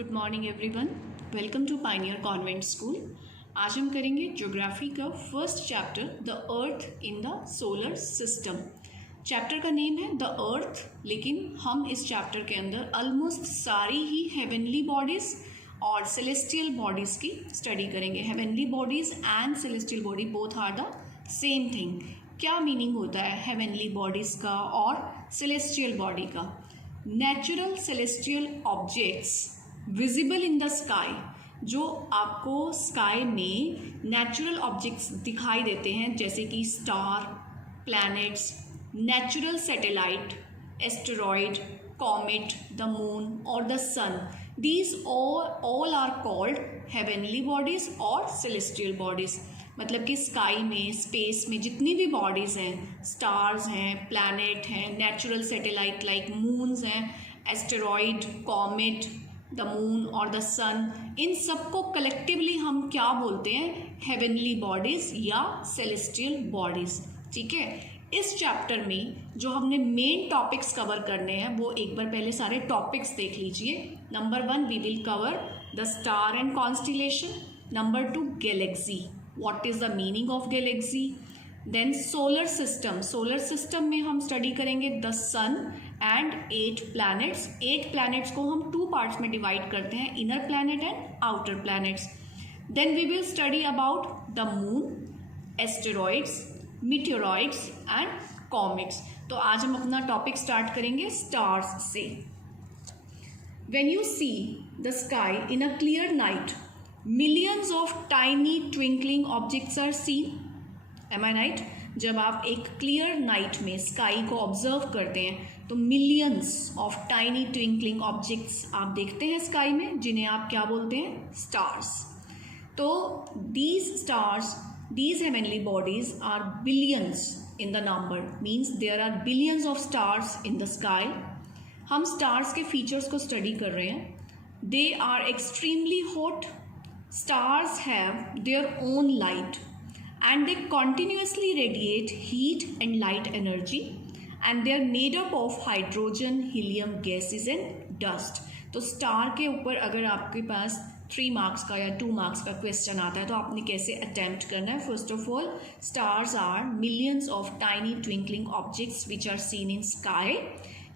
Good morning everyone, welcome to Pioneer Convent School. आज हम करेंगे ज्योग्राफी का first chapter the earth in the solar system. Chapter का name है the earth, लेकिन हम इस चैप्टर के अंदर ऑलमोस्ट सारी ही हेवनली बॉडीज़ और सेलेस्टियल बॉडीज़ की स्टडी करेंगे। Heavenly bodies and celestial body both are the same thing. क्या मीनिंग होता है हेवनली बॉडीज़ का और सेलेस्टियल बॉडी का? Natural celestial objects visible in the sky, जो आपको स्काई में नेचुरल ऑब्जेक्ट्स दिखाई देते हैं, जैसे कि star, planets, natural satellite, asteroid, comet, the moon और the sun, these all are called heavenly bodies और सेलेस्टियल बॉडीज़। मतलब कि स्काई में, स्पेस में जितनी भी बॉडीज़ हैं, स्टार्स हैं, प्लैनेट हैं, नेचुरल सैटेलाइट लाइक मून्स हैं, एस्टेरॉयड, कॉमेट, द मून और द सन, इन सबको कलेक्टिवली हम क्या बोलते हैं? हेवनली बॉडीज़ या सेलेस्टियल बॉडीज़। ठीक है, इस चैप्टर में जो हमने मेन टॉपिक्स कवर करने हैं वो एक बार पहले सारे टॉपिक्स देख लीजिए। Number 1 we will cover the star and constellation. Number 2 galaxy, what is the meaning of galaxy. Then solar system, solar system में हम स्टडी करेंगे the sun and 8 planets. 8 planets को हम 2 पार्ट्स में डिवाइड करते हैं, inner planet and outer planets. Then we will study about the moon, asteroids, meteoroids and comets. तो आज हम अपना टॉपिक स्टार्ट करेंगे स्टार्स से। When you see the sky in a clear night, millions of tiny twinkling objects are seen. Am I right? जब आप एक clear night में स्काई को ऑब्जर्व करते हैं तो millions of tiny twinkling objects आप देखते हैं स्काई में, जिन्हें आप क्या बोलते हैं? स्टार्स। तो these stars, these heavenly bodies are billions in the number, means there are billions of stars in the sky. हम stars के features को study कर रहे हैं। They are extremely hot. Stars have their own light and they continuously radiate heat and light energy, and they are made up of hydrogen, helium gases and dust. तो star के ऊपर अगर आपके पास 3 marks का या 2 मार्क्स का question आता है तो आपने कैसे अटेम्प्ट करना है? First of all, stars are millions of tiny twinkling objects which are seen in sky.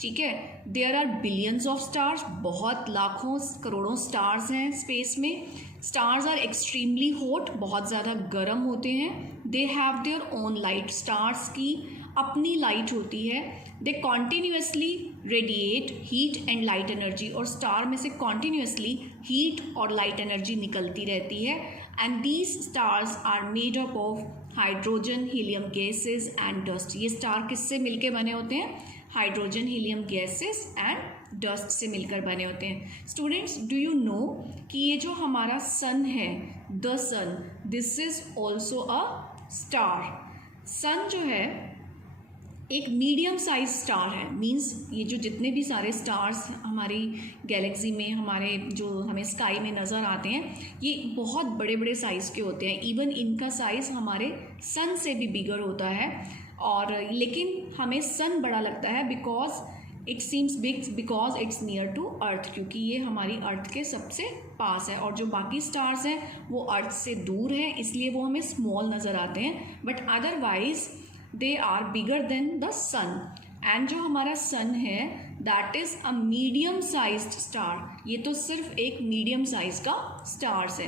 ठीक है, there are billions of stars, बहुत लाखों करोड़ों स्टार्स हैं स्पेस में। स्टार्स आर एक्सट्रीमली हॉट, बहुत ज़्यादा गर्म होते हैं। They have their own light, stars की अपनी लाइट होती है। They continuously radiate heat and light energy, और स्टार में से कॉन्टीन्यूसली हीट और लाइट एनर्जी निकलती रहती है। And these stars are made up of hydrogen, helium gases and dust. ये स्टार किससे मिलके बने होते हैं? Hydrogen, helium gases and dust से मिलकर बने होते हैं। स्टूडेंट्स, डू यू नो कि ये जो हमारा सन है, the sun, this is also a star. Sun जो है एक मीडियम साइज स्टार है, मींस ये जो जितने भी सारे स्टार्स हमारी गैलेक्सी में, हमारे जो हमें स्काई में नज़र आते हैं, ये बहुत बड़े बड़े साइज़ के होते हैं। इवन इनका साइज़ हमारे सन से भी बिगर होता है, और लेकिन हमें सन बड़ा लगता है because it seems big, because it's near to earth, क्योंकि ये हमारी अर्थ के सबसे पास है। और जो बाकी स्टार्स हैं वो अर्थ से दूर हैं, इसलिए वो हमें स्मॉल नज़र आते हैं, but otherwise they are bigger than the sun. And जो हमारा सन है that is a medium sized star. ये तो सिर्फ एक मीडियम साइज का स्टार्स है।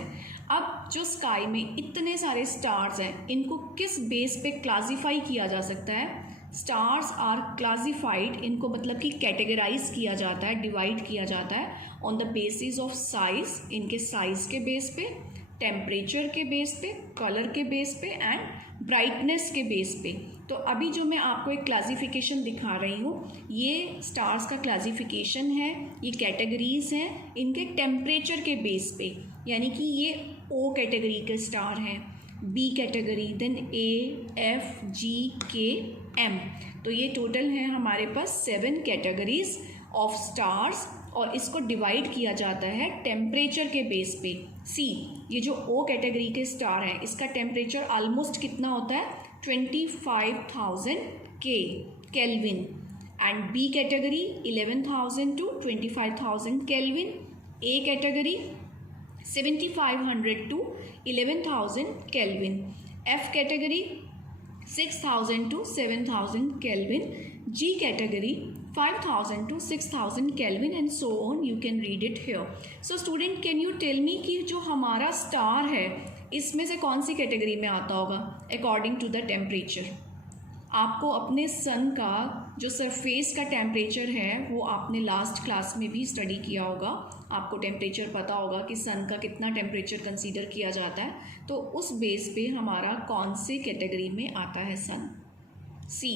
अब जो स्काई में इतने सारे स्टार्स हैं, इनको किस बेस पे क्लासीफाई किया जा सकता है? स्टार्स आर क्लासीफाइड, इनको मतलब कि कैटेगराइज किया जाता है, डिवाइड किया जाता है on the basis of size, इनके साइज के बेस पे, टेम्परेचर के बेस पे, कलर के बेस पे एंड ब्राइटनेस के बेस पे। तो अभी जो मैं आपको एक क्लासिफिकेशन दिखा रही हूँ, ये स्टार्स का क्लासिफिकेशन है, ये कैटेगरीज हैं इनके टेम्परेचर के बेस पे। यानी कि ये ओ कैटेगरी के स्टार हैं, बी कैटेगरी, देन ए, एफ, जी, के, एम। तो ये टोटल है हमारे पास 7 कैटेगरीज ऑफ स्टार्स, और इसको डिवाइड किया जाता है टेम्परेचर के बेस पे। सी, ये जो ओ कैटेगरी के स्टार हैं, इसका टेम्परेचर ऑलमोस्ट कितना होता है? 25,000 kelvin, and B category 11,000 to 25,000 kelvin, A category 7500 to 11,000 Kelvin. F category 6,000 to 7,000 Kelvin. G category 5,000 to 6,000 Kelvin and so on. You can read it here. So student, can you tell me कि जो हमारा star है इसमें से कौन सी category में आता होगा अकॉर्डिंग टू द टेम्परेचर? आपको अपने सन का जो सरफेस का टेम्परेचर है वो आपने लास्ट क्लास में भी स्टडी किया होगा. आपको टेम्परेचर पता होगा कि सन का कितना टेम्परेचर कंसीडर किया जाता है. तो उस बेस पे हमारा कौन से कैटेगरी में आता है सन? सी,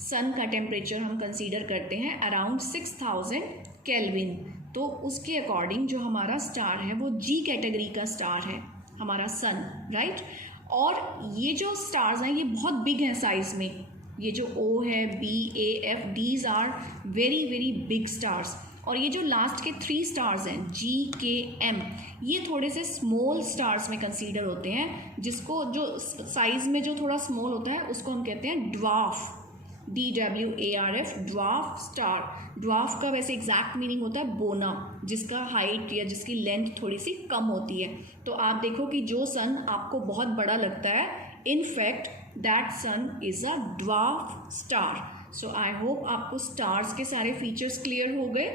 सन का टेम्परेचर हम कंसीडर करते हैं अराउंड 6,000 केल्विन. तो उसके अकॉर्डिंग जो हमारा स्टार है वो जी कैटेगरी का स्टार है हमारा सन, राइट. और ये जो स्टार्स हैं ये बहुत बिग हैं साइज़ में. ये जो ओ है, B, A, F, these are very very big stars. और ये जो लास्ट के 3 स्टार्स हैं जी, के, एम, ये थोड़े से स्मॉल स्टार्स में कंसीडर होते हैं. जिसको जो साइज़ में जो थोड़ा स्मॉल होता है उसको हम कहते हैं dwarf, DWARF, dwarf star. Dwarf का वैसे एग्जैक्ट मीनिंग होता है बोना, जिसका हाइट या जिसकी लेंथ थोड़ी सी कम होती है. तो आप देखो कि जो सन आपको बहुत बड़ा लगता है, in fact that sun is a dwarf star. So I hope आपको स्टार्स के सारे फीचर्स क्लियर हो गए,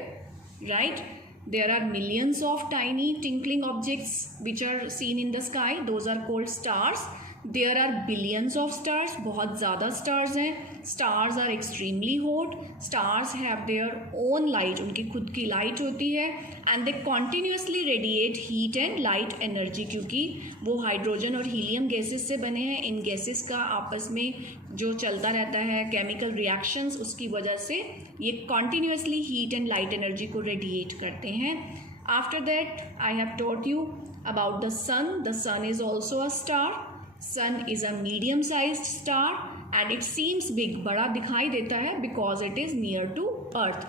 right. There are millions of tiny twinkling objects which are seen in the sky. Those are called stars. There are billions of stars. बहुत ज़्यादा stars हैं. Stars are extremely hot. Stars have their own light. उनकी खुद की light होती है. And they continuously radiate heat and light energy. क्योंकि वो हाइड्रोजन और हीलियम गैसेस से बने हैं. इन गैसेस का आपस में जो चलता रहता है केमिकल रिएक्शंस, उसकी वजह से ये continuously heat and light energy को रेडिएट करते हैं. After that I have taught you about the sun. The sun is also a star. Sun is a medium sized star and it seems big, बड़ा दिखाई देता है because it is near to earth.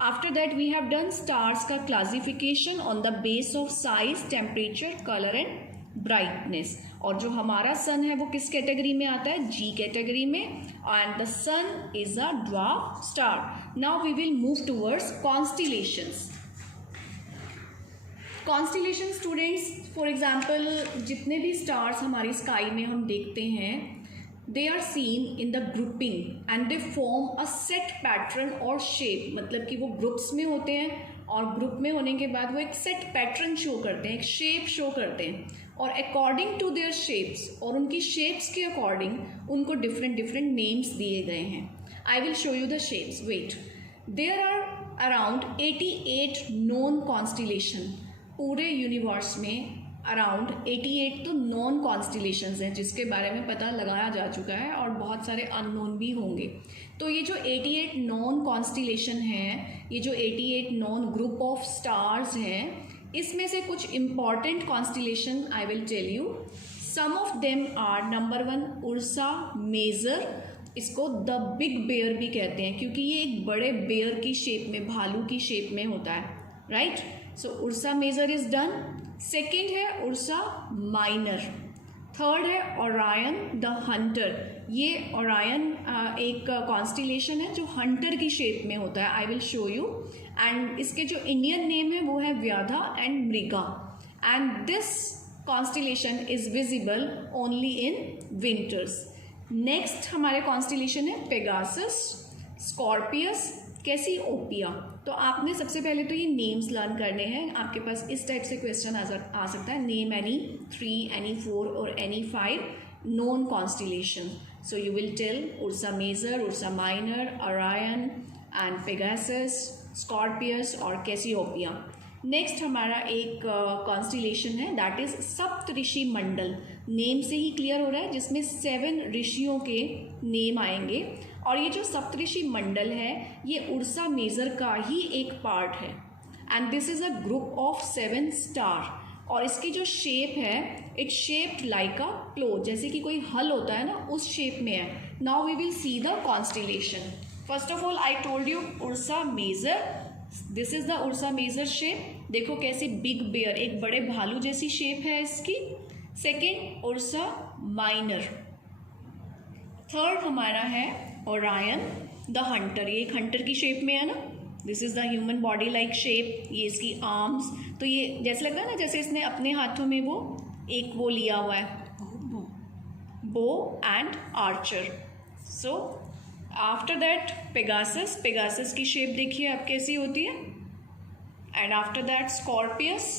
After that we have done stars का classification on the base of size, temperature, colour and brightness. और जो हमारा sun है वो किस कैटेगरी में आता है? जी कैटेगरी में. And the sun is a dwarf star. Now we will move towards constellations. Constellation students, for example जितने भी स्टार्स हमारी स्काई में हम देखते हैं, they are seen in the grouping and they form a set pattern और shape. मतलब कि वो ग्रुप्स में होते हैं और ग्रुप में होने के बाद वो एक सेट पैटर्न शो करते हैं, एक शेप शो करते हैं. और अकॉर्डिंग टू देयर शेप्स, और उनकी शेप्स के अकॉर्डिंग उनको डिफरेंट डिफरेंट नेम्स दिए गए हैं. I will show you the shapes. Wait, there are around 88 known constellation. पूरे यूनिवर्स में अराउंड 88 तो नॉन कॉन्स्टिलेशंस हैं जिसके बारे में पता लगाया जा चुका है, और बहुत सारे अननोन भी होंगे. तो ये जो 88 नॉन कॉन्स्टिलेशन हैं, ये जो 88 नॉन ग्रुप ऑफ स्टार्स हैं, इसमें से कुछ important constellation I will tell you. Some of them are number 1 Ursa Major. इसको द बिग बेयर भी कहते हैं क्योंकि ये एक बड़े बेयर की शेप में, भालू की शेप में होता है, right. So Ursa Major is done. Second है उर्सा माइनर. थर्ड है ओरायन द हंटर. ये ओरायन एक कॉन्स्टिलेशन है जो हंटर की शेप में होता है. I will show you. And इसके जो इंडियन नेम है वो है Vyadha and Mriga. And this constellation is visible only in winters. Next हमारे कॉन्स्टिलेशन है पेगासस, स्कॉर्पियस, कैसिओपिया. तो आपने सबसे पहले तो ये नेम्स लर्न करने हैं. आपके पास इस टाइप से क्वेश्चन आ सकता है. नेम एनी 3, एनी 4 और any 5 known constellation. So you will tell Ursa Major, Ursa Minor, Orion and Pegasus, Scorpius और Cassiopeia. नेक्स्ट हमारा एक कॉन्स्टिलेशन है that is Saptarishi Mandal. Name से ही क्लियर हो रहा है, जिसमें 7 ऋषियों के नेम आएंगे. और ये जो सप्तऋषि मंडल है ये उर्सा मेजर का ही एक पार्ट है. And this is a group of 7 star. और इसकी जो शेप है इट शेप्ड लाइक अ प्लो, जैसे कि कोई हल होता है ना, उस शेप में है. Now we will see the constellation. First of all I told you Ursa Major. This is the Ursa Major shape. देखो कैसी बिग बेयर, एक बड़े भालू जैसी शेप है इसकी. Second Ursa Minor. थर्ड हमारा है ओरायन द हंटर. ये एक हंटर की शेप में है ना. This is the human body like shape. ये इसकी आर्म्स. तो तो ये जैसे लगता है ना जैसे इसने अपने हाथों में वो एक वो लिया हुआ है, bow and archer. So after that Pegasus. Pegasus की शेप देखिए आप कैसी होती है. And after that Scorpius.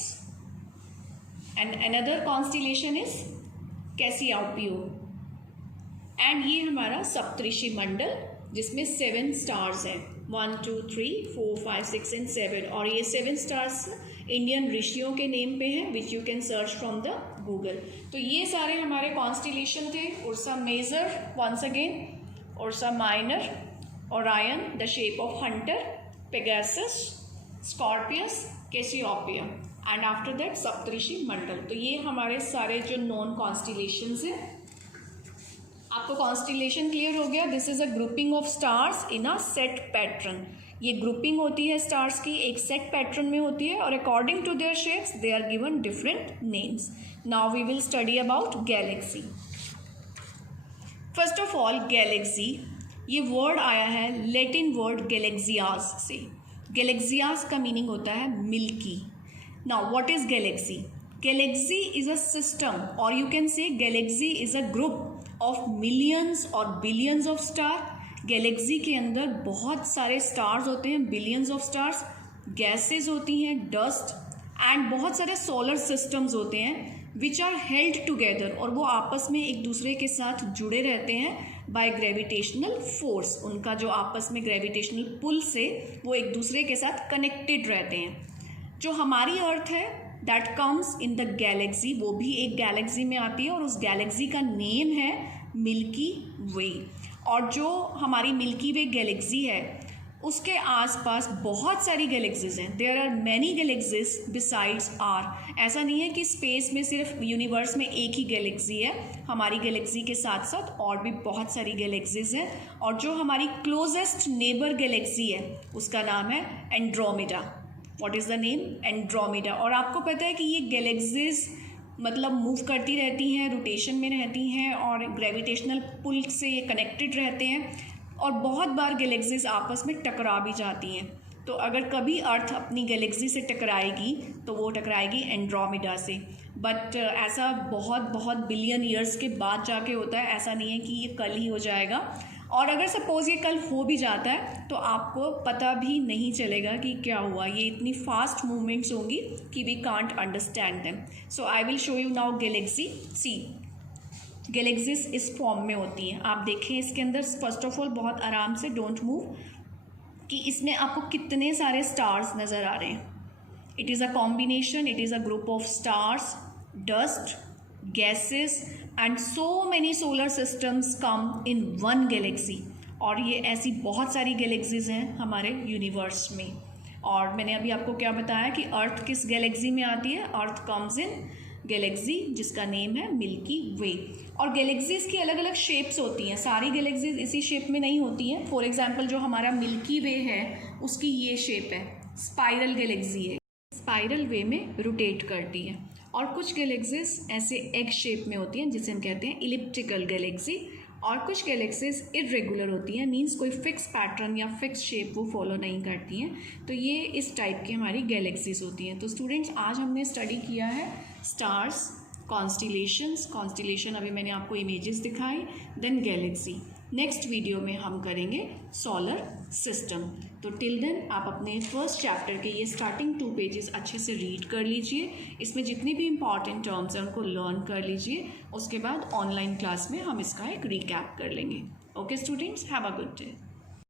And another constellation is Cassiopeia. एंड ये हमारा सप्तऋषि मंडल जिसमें 7 स्टार्स हैं. 1 2 3 4 5 6 एंड 7. और ये 7 स्टार्स इंडियन ऋषियों के नेम पे हैं which you can search from the Google. तो ये सारे हमारे कॉन्स्टिलेशन थे. Ursa Major once again, Ursa Minor, Orion the shape of hunter, Pegasus, Scorpius, Cassiopeia and after that Saptarishi Mandal. तो ये हमारे सारे जो नॉन कॉन्स्टिलेशंस हैं. आपको कॉन्स्टिलेशन क्लियर हो गया. This is a grouping of stars in a set pattern. ये ग्रुपिंग होती है स्टार्स की एक सेट पैटर्न में होती है और according to their shapes they are given different names. Now we will study about galaxy. First of all galaxy, ये वर्ड आया है लैटिन वर्ड गैलेक्सियास से. गैलेक्सियास का मीनिंग होता है milky. Now what is galaxy? Galaxy is a system और you can say galaxy is a group of millions और billions of star. Galaxy के अंदर बहुत सारे स्टार्स होते हैं, बिलियंस ऑफ स्टार्स, गैसेस होती हैं, डस्ट एंड बहुत सारे सोलर सिस्टम्स होते हैं विच आर हेल्ड टुगेदर. और वो आपस में एक दूसरे के साथ जुड़े रहते हैं बाय ग्रेविटेशनल फोर्स. उनका जो आपस में ग्रेविटेशनल पुल से वो एक दूसरे के साथ कनेक्टेड रहते हैं. जो हमारी अर्थ है that comes in the Galaxy, वो भी एक गैलेक्सी में आती है और उस गैलेक्सी का नेम है मिल्की वे. और जो हमारी मिल्की वे गैलेक्सी है उसके आसपास बहुत सारी गैलेक्सीज हैं. There are many galaxies besides ours. ऐसा नहीं है कि स्पेस में सिर्फ यूनिवर्स में एक ही गैलेक्सी है. हमारी गैलेक्सी के साथ साथ और भी बहुत सारी गैलेक्सीज हैं. और जो हमारी क्लोजेस्ट नेबर गैलेक्सी है उसका नाम है Andromeda. What is the name? Andromeda. और आपको पता है कि ये गैलेक्सीज मतलब मूव करती रहती हैं, रोटेशन में रहती हैं और ग्रेविटेशनल पुल से ये कनेक्टेड रहते हैं. और बहुत बार गैलेक्सीज आपस में टकरा भी जाती हैं. तो अगर कभी अर्थ अपनी गैलेक्सी से टकराएगी तो वो टकराएगी एंड्रोमेडा से. बट ऐसा बहुत बहुत बिलियन ईयर्स के बाद जाके होता है. ऐसा नहीं है कि ये कल ही हो जाएगा. और अगर सपोज़ ये कल हो भी जाता है तो आपको पता भी नहीं चलेगा कि क्या हुआ. ये इतनी फास्ट मूवमेंट्स होंगी कि we can't understand them. So I will show you now galaxy. See galaxies इस फॉर्म में होती हैं. आप देखें इसके अंदर फर्स्ट ऑफ ऑल बहुत आराम से, डोंट मूव, कि इसमें आपको कितने सारे स्टार्स नज़र आ रहे हैं. It is a combination, it is a group of stars, dust, gases and so many solar systems come in one Galaxy. और ये ऐसी बहुत सारी गैलेक्सीज हैं हमारे यूनिवर्स में. और मैंने अभी आपको क्या बताया कि अर्थ किस गैलेक्सी में आती है. अर्थ कम्स इन गैलेक्सी जिसका नेम है मिल्की वे. और गैलेक्सीज की अलग अलग शेप्स होती हैं. सारी गैलेक्सीज इसी शेप में नहीं होती हैं. फॉर एग्जांपल जो हमारा मिल्की वे है उसकी ये शेप है, स्पाइरल गैलेक्सी है, स्पाइरल वे में रोटेट करती है. और कुछ गैलेक्सीज ऐसे एग शेप में होती हैं जिसे हम कहते हैं इलिप्टिकल गैलेक्सी. और कुछ गैलेक्सीज इरेगुलर होती हैं, मींस कोई फिक्स पैटर्न या फिक्स शेप वो फॉलो नहीं करती हैं. तो ये इस टाइप की हमारी गैलेक्सीज होती हैं. तो स्टूडेंट्स आज हमने स्टडी किया है स्टार्स, कॉन्स्टिलेशंस. कॉन्स्टिलेशन अभी मैंने आपको इमेजेस दिखाई. Then Galaxy. नेक्स्ट वीडियो में हम करेंगे सोलर सिस्टम. तो टिल देन आप अपने फर्स्ट चैप्टर के ये स्टार्टिंग 2 पेजेस अच्छे से रीड कर लीजिए. इसमें जितनी भी इंपॉर्टेंट टर्म्स हैं उनको लर्न कर लीजिए. उसके बाद ऑनलाइन क्लास में हम इसका एक रिकैप कर लेंगे. Okay students, have a good day.